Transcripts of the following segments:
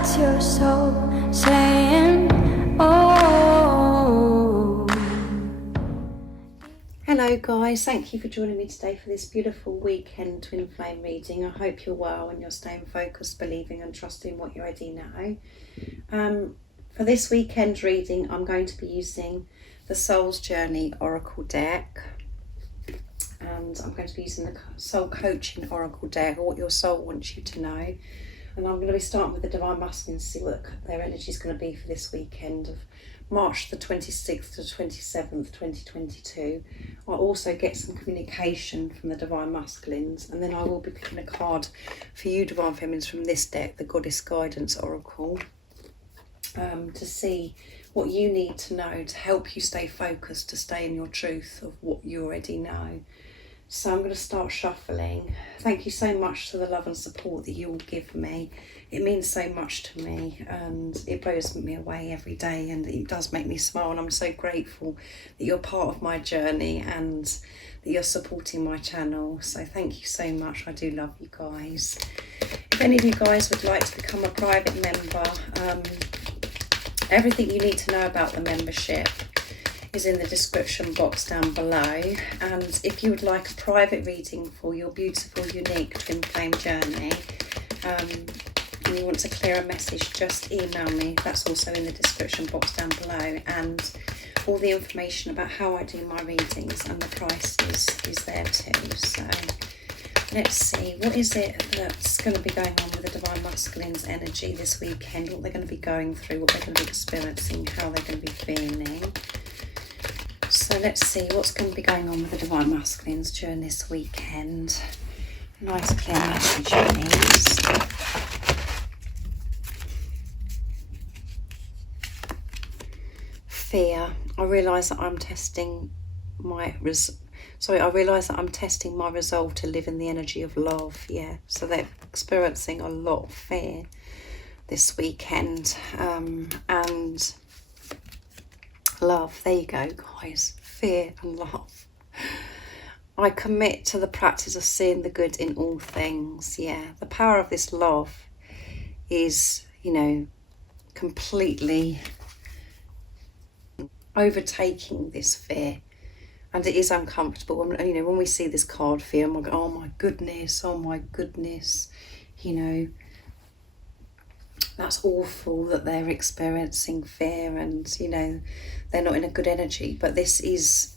That's your soul saying, oh. Hello guys, thank you for joining me today for this beautiful weekend twin flame reading. I hope you're well and you're staying focused, believing and trusting what you already know. For this weekend reading, I'm going to be using the Soul's Journey Oracle deck. And I'm going to be using the Soul Coaching Oracle deck, or what your soul wants you to know. And I'm going to be starting with the Divine Masculine to see what their energy is going to be for this weekend of March the 26th to 27th, 2022. I'll also get some communication from the Divine Masculines, and then I will be picking a card for you Divine Feminines from this deck, the Goddess Guidance Oracle, to see what you need to know to help you stay focused, to stay in your truth of what you already know. So I'm going to start shuffling. Thank you so much for the love and support that you all give me. It means so much to me and it blows me away every day, and it does make me smile, and I'm so grateful that you're part of my journey and that you're supporting my channel. So thank you so much. I do love you guys. If any of you guys would like to become a private member, everything you need to know about the membership is in the description box down below. And if you would like a private reading for your beautiful, unique twin flame journey, and you want to clear a message, just email me. That's also in the description box down below, and all the information about how I do my readings and the prices is there too. So let's see, what is it that's going to be going on with the Divine Masculine's energy this weekend, what they're going to be going through, what they're going to be experiencing, how they're going to be feeling. So let's see what's going to be going on with the Divine Masculines during this weekend. Nice clear message, please. Fear. I realise that I'm testing my resolve to live in the energy of love. Yeah, so they're experiencing a lot of fear this weekend, and love. There you go, guys. Fear and love. I commit to the practice of seeing the good in all things. Yeah, the power of this love is, you know, completely overtaking this fear, and it is uncomfortable. You know, when we see this card, fear, I'm like, oh my goodness, you know, that's awful that they're experiencing fear, and you know, they're not in a good energy. But this is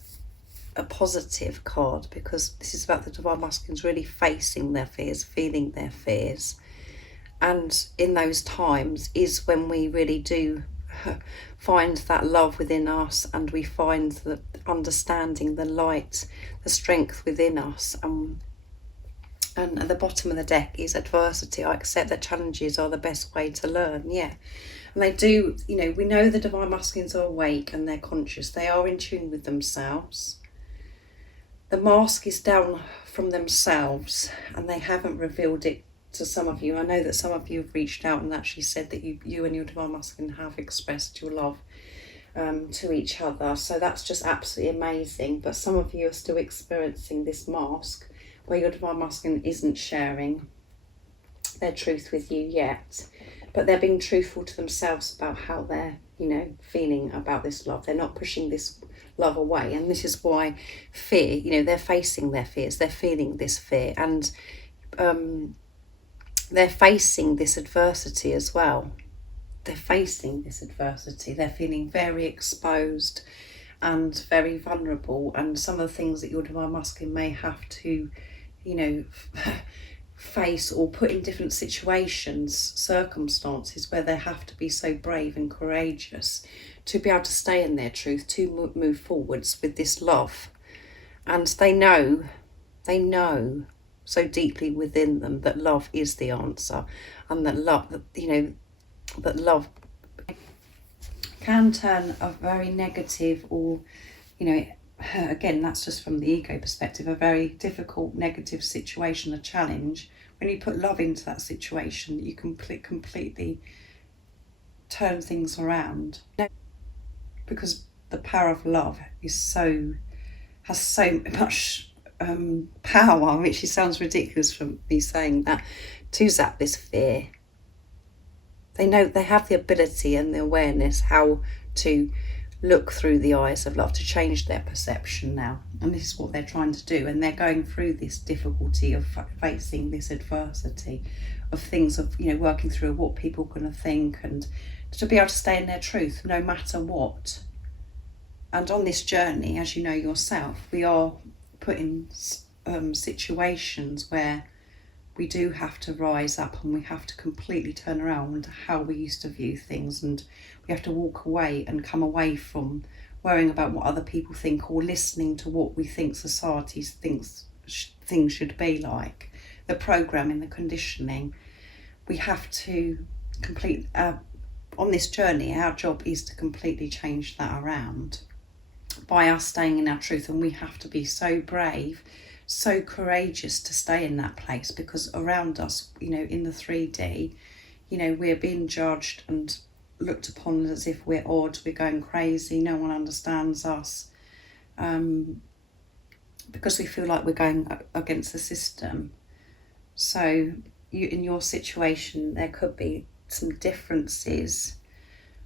a positive card, because this is about the Divine Masculines really facing their fears, feeling their fears, and in those times is when we really do find that love within us, and we find the understanding, the light, the strength within us. And at the bottom of the deck is adversity. I accept that challenges are the best way to learn. Yeah, and they do, you know, we know the Divine Masculines are awake and they're conscious. They are in tune with themselves. The mask is down from themselves and they haven't revealed it to some of you. I know that some of you have reached out and actually said that you and your Divine Masculine have expressed your love to each other. So that's just absolutely amazing. But some of you are still experiencing this mask where your Divine Masculine isn't sharing their truth with you yet, but they're being truthful to themselves about how they're, you know, feeling about this love. They're not pushing this love away, and this is why fear, you know, they're facing their fears, they're feeling this fear, and they're facing this adversity as well. They're facing this adversity. They're feeling very exposed and very vulnerable, and some of the things that your Divine Masculine may have to, you know, face or put in different situations, circumstances where they have to be so brave and courageous to be able to stay in their truth, to move forwards with this love. And they know so deeply within them that love is the answer, and that love, you know, that love can turn a very negative, or, you know, again, that's just from the ego perspective, a very difficult, negative situation, a challenge. When you put love into that situation, you can completely turn things around, because the power of love is has so much power, which sounds ridiculous from me saying that, to zap this fear. They know, they have the ability and the awareness how to look through the eyes of love, to change their perception now. And this is what they're trying to do. And they're going through this difficulty of facing this adversity of things, of, you know, working through what people are going to think, and to be able to stay in their truth no matter what. And on this journey, as you know yourself, we are put in situations where we do have to rise up, and we have to completely turn around how we used to view things, and we have to walk away and come away from worrying about what other people think, or listening to what we think society thinks things should be like, the programming, the conditioning. We have to complete, on this journey, our job is to completely change that around by us staying in our truth. And we have to be so brave, so courageous to stay in that place, because around us, you know, in the 3D, you know, we're being judged and looked upon as if we're odd, we're going crazy, no one understands us, because we feel like we're going against the system. So you, in your situation, there could be some differences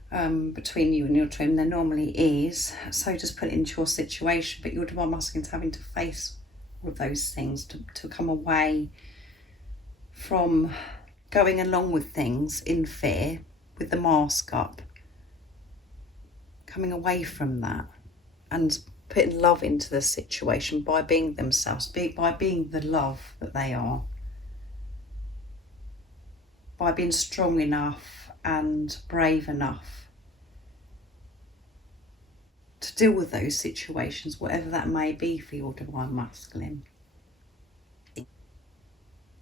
between you and your twin. There normally is. So just put it into your situation. But your divine masculine's having to face all of those things, to come away from going along with things in fear, with the mask up, coming away from that and putting love into the situation by being themselves, by being the love that they are, by being strong enough and brave enough to deal with those situations, whatever that may be for your divine masculine.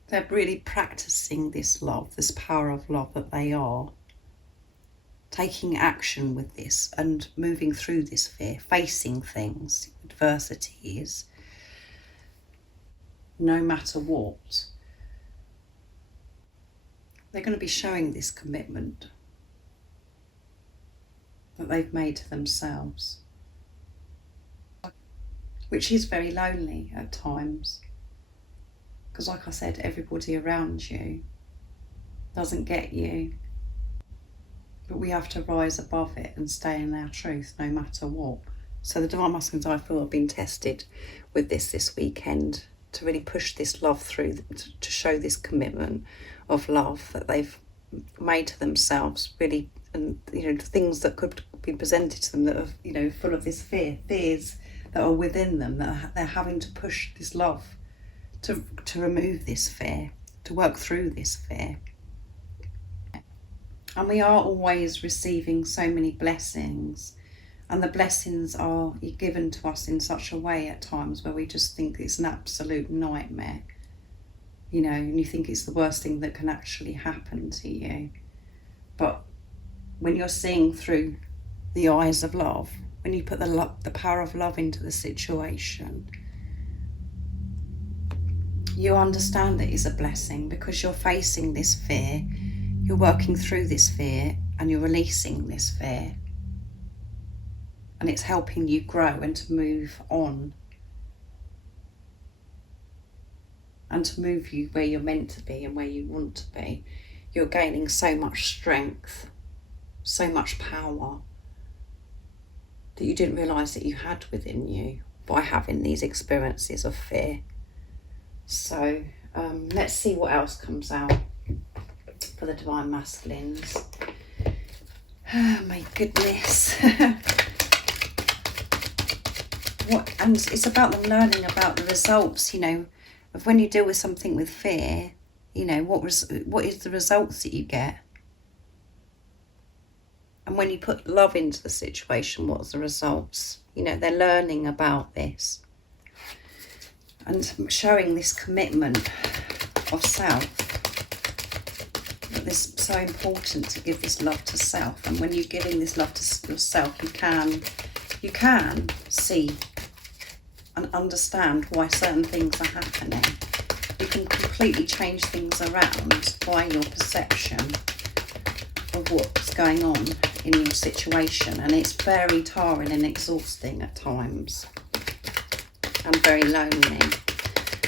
They're really practicing this love, this power of love that they are, taking action with this and moving through this fear, facing things, adversities, no matter what. They're going to be showing this commitment that they've made to themselves, which is very lonely at times, because like I said, everybody around you doesn't get you, but we have to rise above it and stay in our truth no matter what. So the divine masculines, I feel, have been tested with this weekend, to really push this love through, to show this commitment of love that they've made to themselves, really. And, you know, things that could be presented to them that are, you know, full of this fears that are within them, that they're having to push this love to remove this fear, to work through this fear. And we are always receiving so many blessings, and the blessings are given to us in such a way at times where we just think it's an absolute nightmare, you know, and you think it's the worst thing that can actually happen to you. But when you're seeing through the eyes of love, when you put the power of love into the situation, you understand that it's a blessing, because you're facing this fear, you're working through this fear, and you're releasing this fear. And it's helping you grow and to move on, and to move you where you're meant to be and where you want to be. You're gaining so much strength, so much power that you didn't realise that you had within you by having these experiences of fear. So let's see what else comes out for the divine masculines. Oh my goodness. And it's about them learning about the results, you know, of when you deal with something with fear, you know, what is the results that you get? And when you put love into the situation, what's the results? You know, they're learning about this and showing this commitment of self. That it's so important to give this love to self. And when you're giving this love to yourself, you can see and understand why certain things are happening. You can completely change things around by your perception of what's going on in your situation, and it's very tiring and exhausting at times, and very lonely.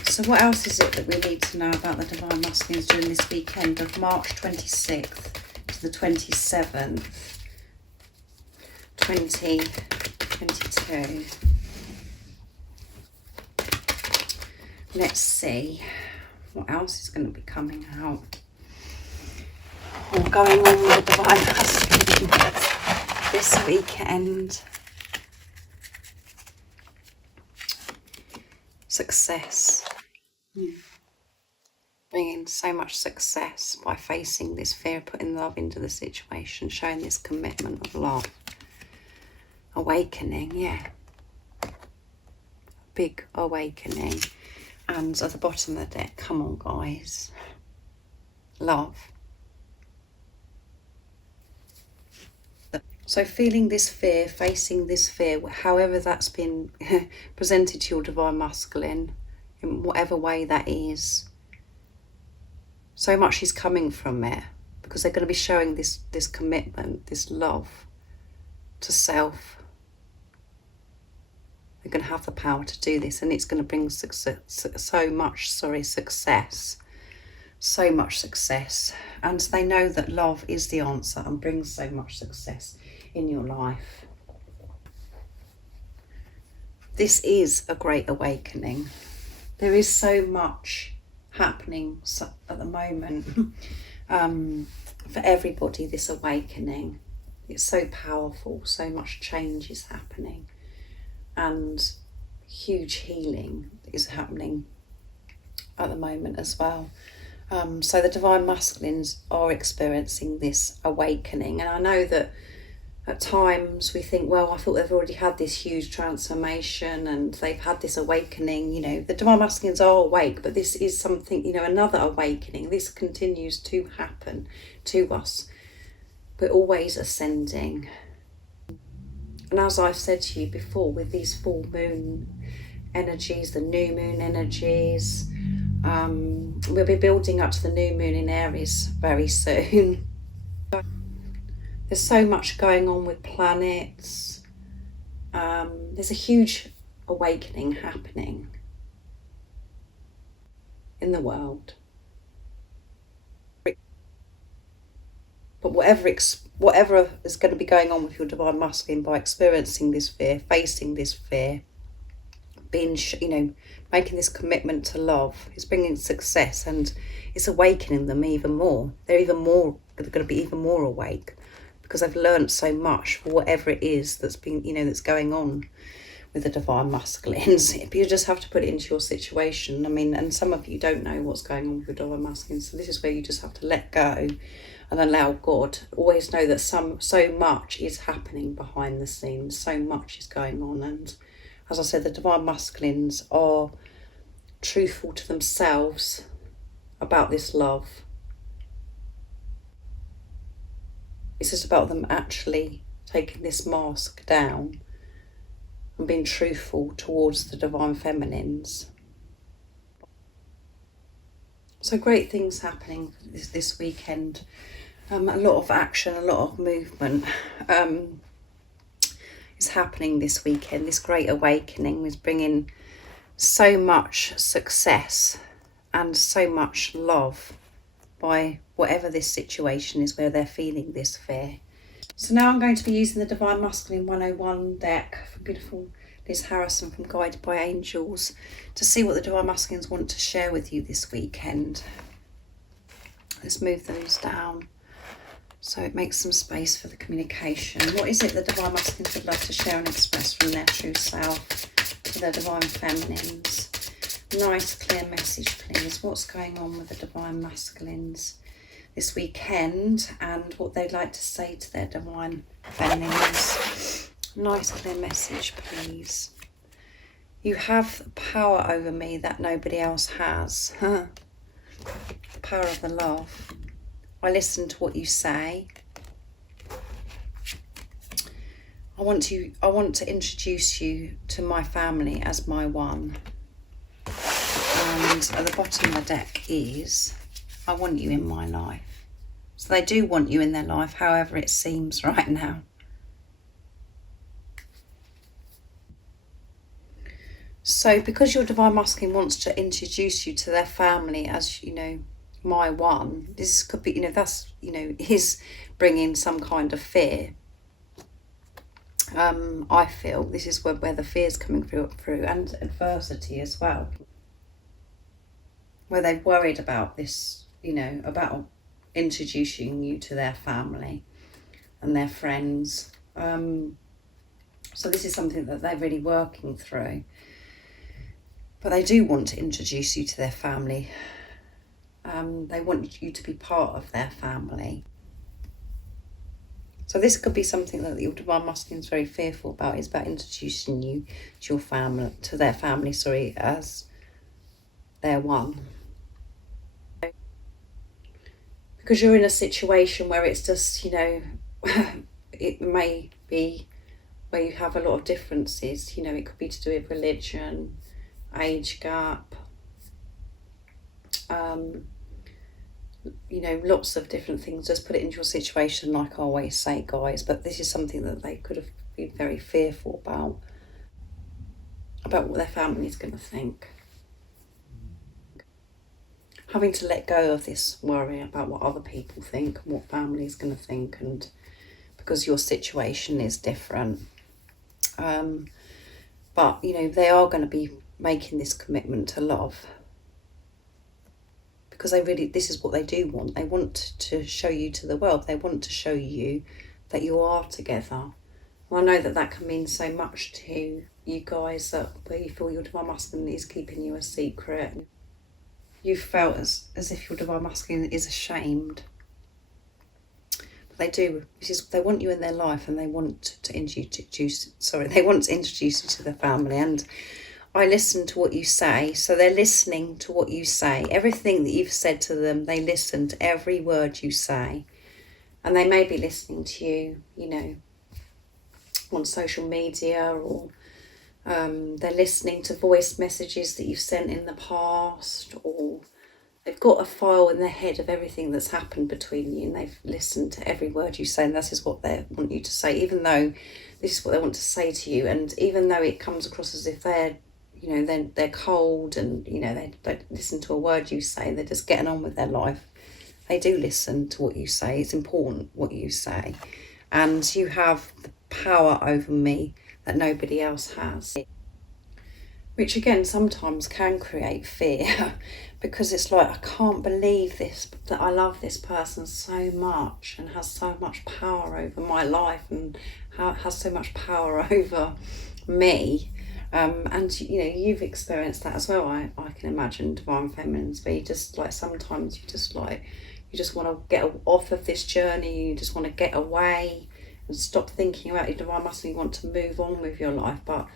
So what else is it that we need to know about the divine masculines during this weekend of March 26th to to the 27th, 2022. Let's see what else is going to be coming out or going on with the divine masculine this weekend. Success. Bringing so much success by facing this fear, putting love into the situation, showing this commitment of love. Awakening, yeah. Big awakening. And at the bottom of the deck, come on guys. Love. So feeling this fear, facing this fear, however that's been presented to your divine masculine, in whatever way that is, so much is coming from it, because they're going to be showing this commitment, this love to self. They're going to have the power to do this, and it's going to bring success, so much success. And they know that love is the answer and brings so much success in your life. This is a great awakening. There is so much happening at the moment for everybody, this awakening. It's so powerful, so much change is happening, and huge healing is happening at the moment as well. So the divine masculines are experiencing this awakening, and I know that at times we think, well, I thought they've already had this huge transformation and they've had this awakening. You know, the divine masculines are awake, but this is something, you know, another awakening. This continues to happen to us. We're always ascending. And as I've said to you before, with these full moon energies, the new moon energies, we'll be building up to the new moon in Aries very soon. There's so much going on with planets. There's a huge awakening happening in the world. But whatever is going to be going on with your divine masculine, by experiencing this fear, facing this fear, being, you know, making this commitment to love, it's bringing success, and it's awakening them even more. They're going to be even more awake, because they've learned so much for whatever it is that's been, you know, that's going on with the divine masculines. You just have to put it into your situation. I mean, and some of you don't know what's going on with the divine masculines, so this is where you just have to let go and allow God. Always know that so much is happening behind the scenes, so much is going on. And as I said, the divine masculines are truthful to themselves about this love. It's just about them actually taking this mask down and being truthful towards the divine feminines. So great things happening this weekend. A lot of action, a lot of movement is happening this weekend. This great awakening is bringing so much success and so much love by whatever this situation is where they're feeling this fear. So now I'm going to be using the Divine Masculine 101 deck from beautiful Liz Harrison from Guided by Angels to see what the Divine Masculines want to share with you this weekend. Let's move those down so it makes some space for the communication. What is it the Divine Masculines would love to share and express from their true self to their Divine Feminines? Nice clear message please. What's going on with the Divine Masculines this weekend and what they'd like to say to their Divine Feminines? Nice clear message please. You have power over me that nobody else has. The power of the love. I listen to what you say. I want to introduce you to my family as my one. And at the bottom of the deck is, I want you in my life. So they do want you in their life, however it seems right now. So because your Divine Masculine wants to introduce you to their family as, you know, my one, this could be, that's, is bringing some kind of fear. I feel this is where the fear's coming through, and adversity as well, where they've worried about this, about introducing you to their family and their friends. So this is something that they're really working through. But they do want to introduce you to their family. They want you to be part of their family. So this could be something that the Divine Masculine is very fearful about, is about introducing you to your family, to their family, as their one. Because you're in a situation where it's just, it may be where you have a lot of differences. It could be to do with religion, age gap, lots of different things. Just put it into your situation, like I always say, guys. But this is something that they could have been very fearful about what their family is going to think. Having to let go of this worry about what other people think and what family is going to think, and because your situation is different. But, they are going to be making this commitment to love, because this is what they do want. They want to show you to the world. They want to show you that you are together. And I know that can mean so much to you guys, that where you feel your Divine Masculine is keeping you a secret. You felt as if your Divine Masculine is ashamed. But they do. They want you in their life, and they want to introduce you to their family. And I listen to what you say. So they're listening to what you say. Everything that you've said to them, they listen to every word you say. And they may be listening to you, on social media, or they're listening to voice messages that you've sent in the past, or they've got a file in their head of everything that's happened between you, and they've listened to every word you say, and this is what they want you to say, even though this is what they want to say to you. And even though it comes across as if they're cold, and they don't listen to a word you say, they're just getting on with their life, they do listen to what you say. It's important what you say, and you have the power over me that nobody else has, which again sometimes can create fear, because it's like, I can't believe this, that I love this person so much and has so much power over my life, and has so much power over me. And you've experienced that as well. I can imagine, Divine Feminines, where you just sometimes you just want to get off of this journey. You just want to get away and stop thinking about your Divine Masculine. You want to move on with your life, but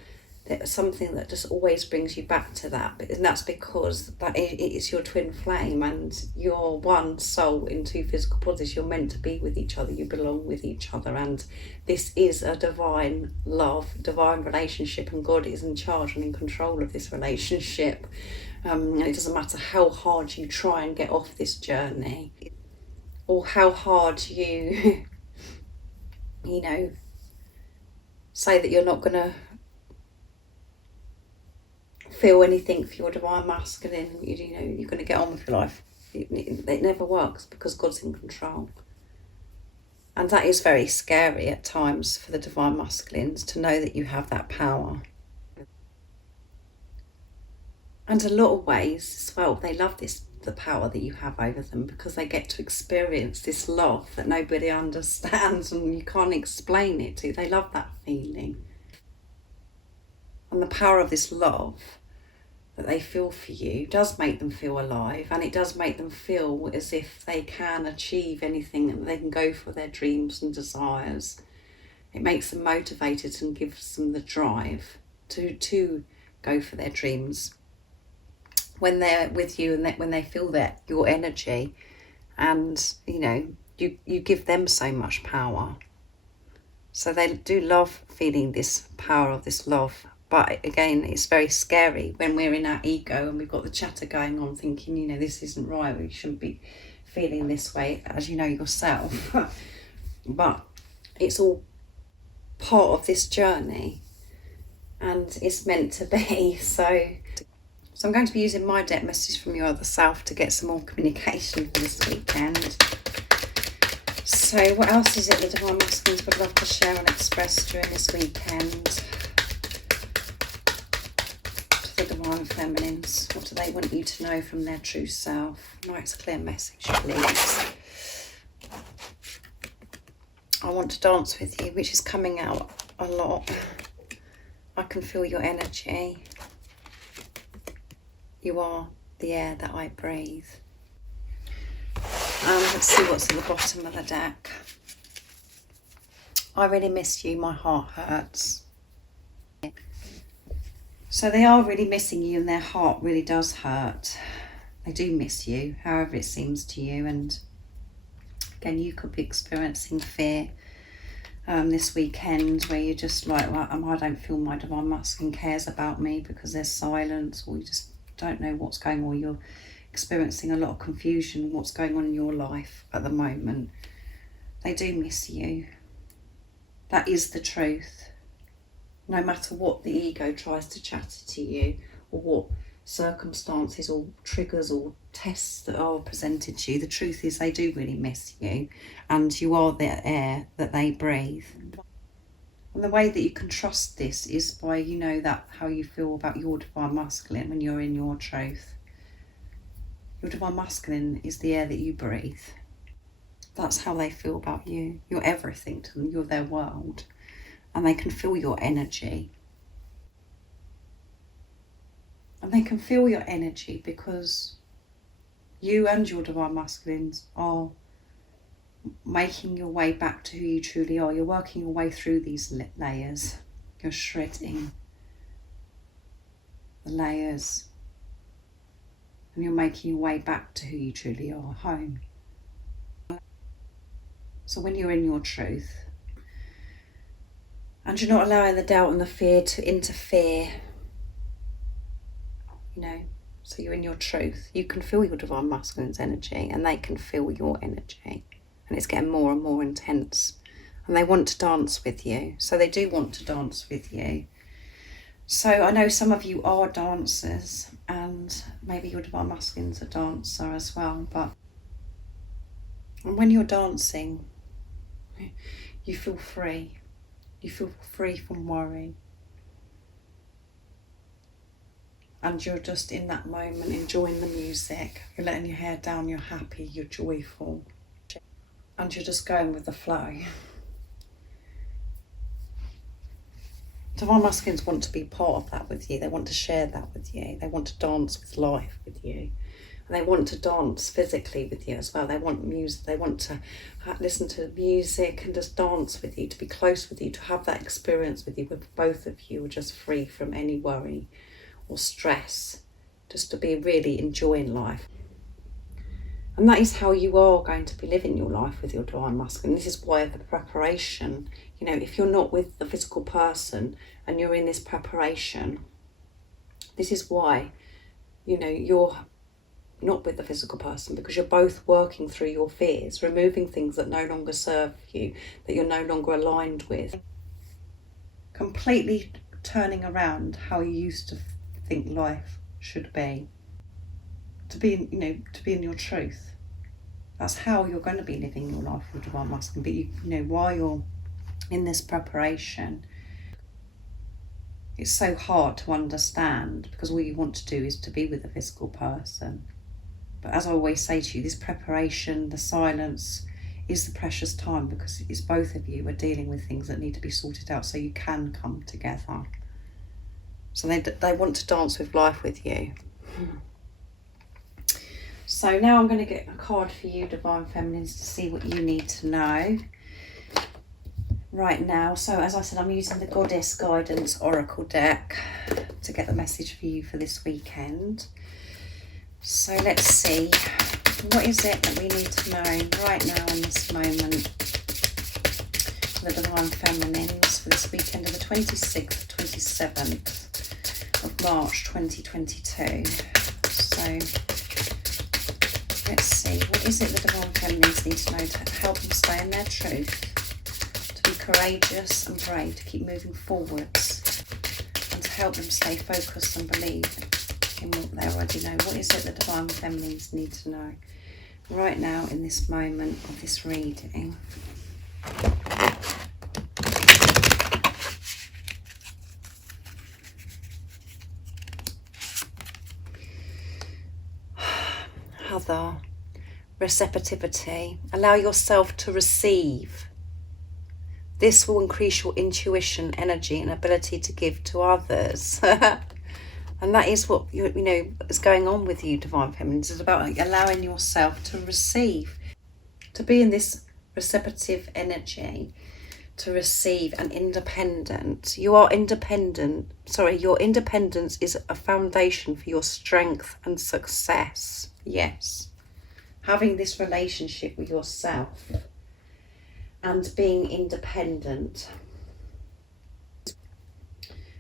there's something that just always brings you back to that, and that's because that it is your twin flame, and you're one soul in two physical bodies. You're meant to be with each other. You belong with each other, and this is a divine love, divine relationship, and God is in charge and in control of this relationship. And it doesn't matter how hard you try and get off this journey, or how hard you say that you're not going to feel anything for your Divine Masculine, you're going to get on with your life. It never works, because God's in control. And that is very scary at times for the Divine Masculines, to know that you have that power. And a lot of ways as well, they love the power that you have over them, because they get to experience this love that nobody understands and you can't explain it to. They love that feeling. And the power of this love that they feel for you does make them feel alive, and it does make them feel as if they can achieve anything, and they can go for their dreams and desires. It makes them motivated and gives them the drive to go for their dreams when they're with you, and when they feel that your energy, and you give them so much power. So they do love feeling this power of this love. But again, it's very scary when we're in our ego and we've got the chatter going on, thinking, this isn't right, we shouldn't be feeling this way, as you know yourself. But it's all part of this journey, and it's meant to be. So So I'm going to be using my deck message from your other self to get some more communication for this weekend. So what else is it the Divine Masculines would love to share and express during this weekend? To the Divine Feminines, what do they want you to know from their true self? Nice clear message, please. I want to dance with you, which is coming out a lot. I can feel your energy. You are the air that I breathe. Let's see what's at the bottom of the deck. I really miss you, my heart hurts. So they are really missing you and their heart really does hurt. They do miss you, however it seems to you. And again, you could be experiencing fear this weekend where you're just like, well, I don't feel my Divine Masculine cares about me because there's silence, or you just don't know what's going on. You're experiencing a lot of confusion what's going on in your life at the moment. They do miss you. That is the truth. No matter what the ego tries to chatter to you, or what circumstances or triggers or tests that are presented to you, the truth is they do really miss you, and you are the air that they breathe. And the way that you can trust this is by, you know, that how you feel about your Divine Masculine when you're in your truth. Your Divine Masculine is the air that you breathe. That's how they feel about you. You're everything to them. You're their world. And they can feel your energy. And they can feel your energy because you and your Divine Masculines are making your way back to who you truly are. You're working your way through these layers. You're shredding the layers. And you're making your way back to who you truly are, home. So when you're in your truth, and you're not allowing the doubt and the fear to interfere, you know, so you're in your truth, you can feel your Divine Masculine's energy and they can feel your energy. And it's getting more and more intense. And they want to dance with you. So they do want to dance with you. So I know some of you are dancers, and maybe your Divine Masculine's a dancer as well. But when you're dancing, you feel free. You feel free from worry. And you're just in that moment enjoying the music. You're letting your hair down, you're happy, you're joyful. And you're just going with the flow. Divine Masculines want to be part of that with you. They want to share that with you. They want to dance with life with you. And they want to dance physically with you as well. They want music. They want to listen to music and just dance with you, to be close with you, to have that experience with you, where both of you are just free from any worry or stress, just to be really enjoying life. And that is how you are going to be living your life with your Divine Masculine. This is why the preparation, you know, if you're not with the physical person and you're in this preparation, this is why, you know, you're not with the physical person, because you're both working through your fears, removing things that no longer serve you, that you're no longer aligned with. Completely turning around how you used to think life should be. To be, you know, to be in your truth. That's how you're going to be living your life with Divine Masculine. But you know, while you're in this preparation, it's so hard to understand, because all you want to do is to be with the physical person. But as I always say to you, this preparation, the silence, is the precious time, because it's both of you are dealing with things that need to be sorted out so you can come together. So they want to dance with life with you. So now I'm going to get a card for you, Divine Feminines, to see what you need to know right now. So as I said, I'm using the Goddess Guidance Oracle deck to get the message for you for this weekend. So let's see, what is it that we need to know right now in this moment for the Divine Feminines for this weekend of the 26th, 27th of March 2022. So let's see, what is it the Divine Feminines need to know to help them stay in their truth, to be courageous and brave, to keep moving forwards, and to help them stay focused and believe asking what they already know. What is it the Divine Feminines need to know right now in this moment of this reading? Other receptivity. Allow yourself to receive. This will increase your intuition, energy, and ability to give to others. And that is what you know is going on with you, Divine Feminines. It's about like allowing yourself to receive, to be in this receptive energy, to receive and independent. You are independent. Sorry, your independence is a foundation for your strength and success. Yes. Having this relationship with yourself and being independent.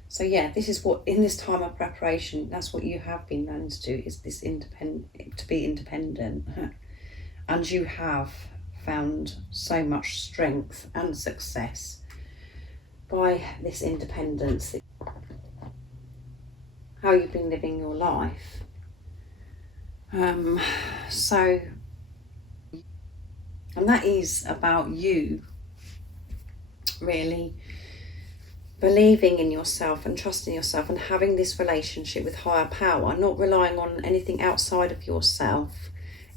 So yeah, this is what, in this time of preparation, that's what you have been learning to do, is this to be independent. And you have found so much strength and success by this independence. How you've been living your life. And that is about you really believing in yourself and trusting yourself and having this relationship with higher power, not relying on anything outside of yourself,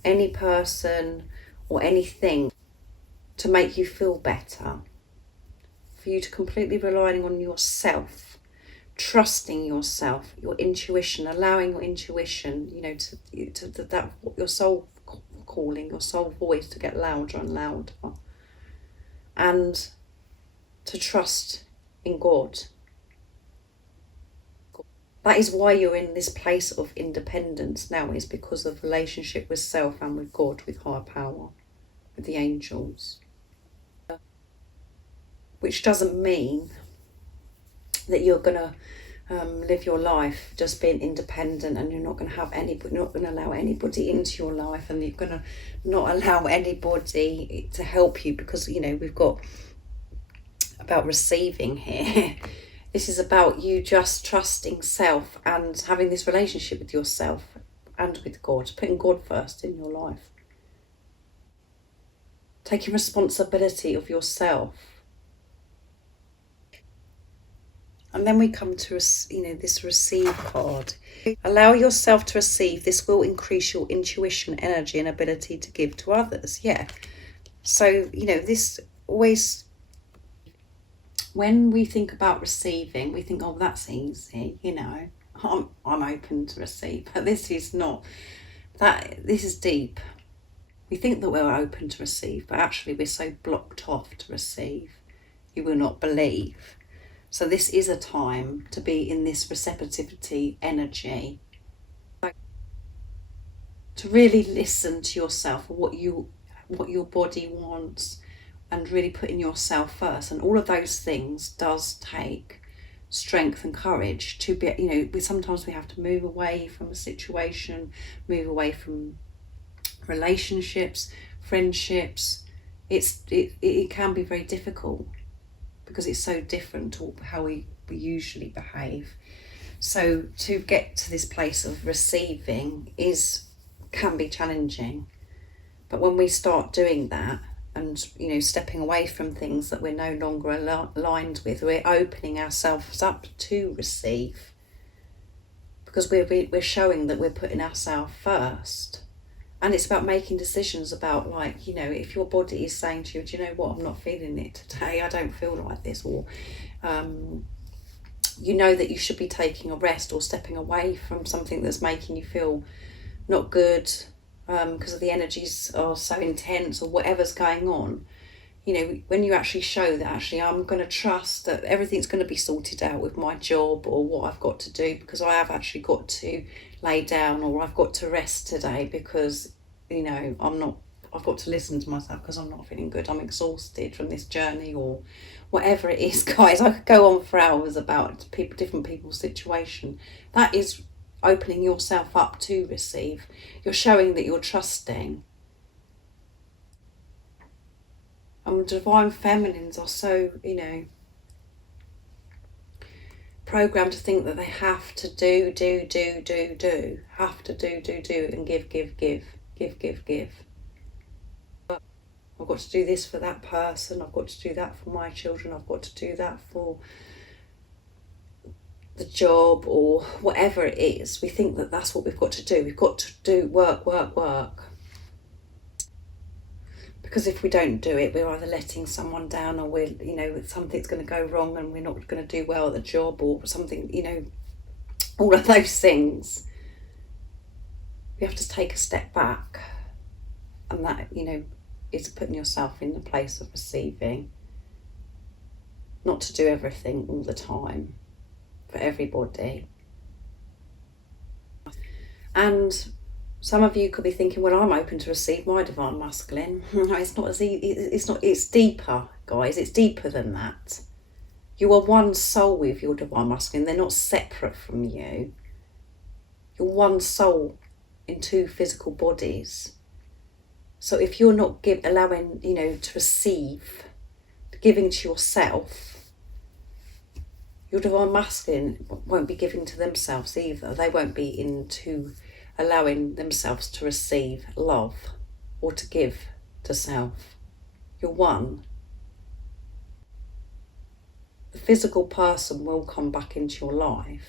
any person or anything to make you feel better. For you to completely relying on yourself, trusting yourself, your intuition, allowing your intuition, you know, to that your soul calling, your soul voice to get louder and louder, and to trust in God. That is why you're in this place of independence now, is because of relationship with self and with God, with higher power, with the angels. Which doesn't mean that you're going to live your life just being independent and you're not going to have anybody, not going to allow anybody into your life, and you're going to not allow anybody to help you, because, you know, we've got about receiving here. This is about you just trusting self and having this relationship with yourself and with God, putting God first in your life, taking responsibility of yourself. And then we come to, you know, this receive card. Allow yourself to receive. This will increase your intuition, energy, and ability to give to others. Yeah. So, you know, this always, when we think about receiving, we think, oh, that's easy, you know, I'm open to receive. But this is not that. This is deep. We think that we're open to receive, but actually we're so blocked off to receive. You will not believe. So this is a time to be in this receptivity energy, to really listen to yourself, what your body wants, and really putting yourself first. And all of those things does take strength and courage to be, you know, sometimes we have to move away from a situation, move away from relationships, friendships. It can be very difficult, because it's so different to how we usually behave. So to get to this place of receiving can be challenging. But when we start doing that and, you know, stepping away from things that we're no longer aligned with, we're opening ourselves up to receive, because we're showing that we're putting ourselves first. And it's about making decisions about, like, you know, if your body is saying to you, do you know what, I'm not feeling it today, I don't feel like this, or you know that you should be taking a rest or stepping away from something that's making you feel not good, because of the energies are so intense or whatever's going on. You know, when you actually show that actually I'm going to trust that everything's going to be sorted out with my job or what I've got to do, because I have actually got to lay down, or I've got to rest today because, you know, I've got to listen to myself because I'm not feeling good, I'm exhausted from this journey, or whatever it is, guys. I could go on for hours about different people's situation. That is opening yourself up to receive. You're showing that you're trusting. And Divine Feminines are so, you know, programmed to think that they have to do, have to do, and give. I've got to do this for that person, I've got to do that for my children, I've got to do that for the job or whatever it is. We think that that's what we've got to do. We've got to do work. Because if we don't do it, we're either letting someone down, or we're, you know, something's going to go wrong and we're not going to do well at the job or something, you know, all of those things. You have to take a step back, and that, you know, is putting yourself in the place of receiving. Not to do everything all the time for everybody. And some of you could be thinking, well, I'm open to receive my divine masculine. No, it's not as easy. It's deeper, guys. It's deeper than that. You are one soul with your divine masculine. They're not separate from you. You're one soul in two physical bodies. So if you're not allowing, you know, to receive, giving to yourself, your divine masculine won't be giving to themselves either. They won't be into allowing themselves to receive love or to give to self. You're one. The physical person will come back into your life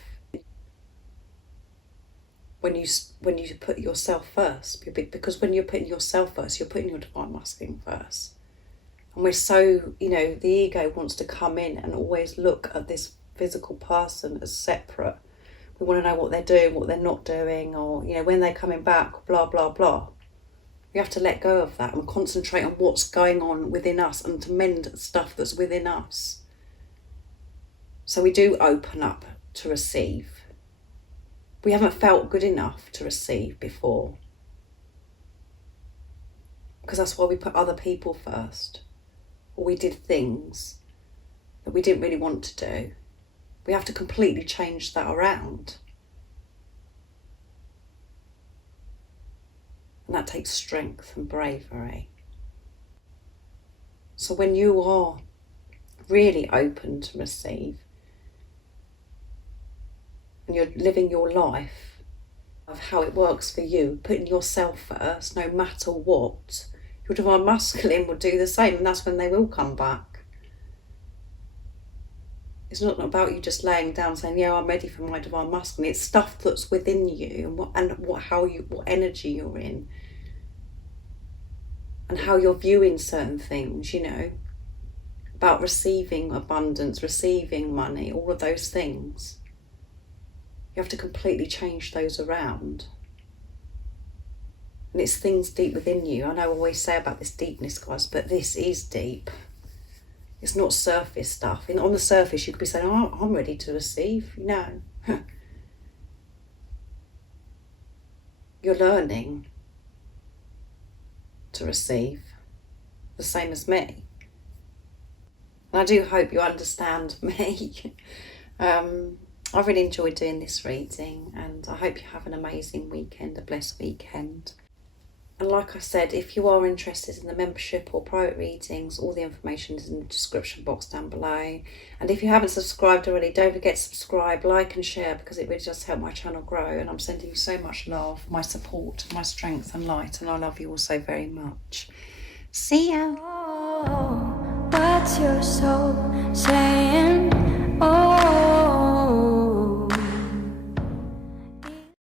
when you put yourself first, because when you're putting yourself first, you're putting your divine masculine first. And we're so, you know, the ego wants to come in and always look at this physical person as separate. We want to know what they're doing, what they're not doing, or, you know, when they're coming back, blah, blah, blah. We have to let go of that and concentrate on what's going on within us and to mend stuff that's within us. So we do open up to receive. We haven't felt good enough to receive before, because that's why we put other people first, or we did things that we didn't really want to do. We have to completely change that around. And that takes strength and bravery. So when you are really open to receive, and you're living your life of how it works for you, putting yourself first, no matter what, your divine masculine will do the same, and that's when they will come back. It's not about you just laying down saying, yeah, I'm ready for my divine masculine. It's stuff that's within you and what energy you're in, and how you're viewing certain things, you know, about receiving abundance, receiving money, all of those things. You have to completely change those around. And it's things deep within you. I know I always say about this deepness, guys, but this is deep. It's not surface stuff. On the surface, you could be saying, oh, I'm ready to receive. No. You're learning to receive, the same as me. And I do hope you understand me. I've really enjoyed doing this reading, and I hope you have an amazing weekend, a blessed weekend. And like I said, if you are interested in the membership or private readings, all the information is in the description box down below. And if you haven't subscribed already, don't forget to subscribe, like and share, because it really does help my channel grow. And I'm sending you so much love, my support, my strength and light, and I love you all so very much. See ya! Oh, what's your soul saying?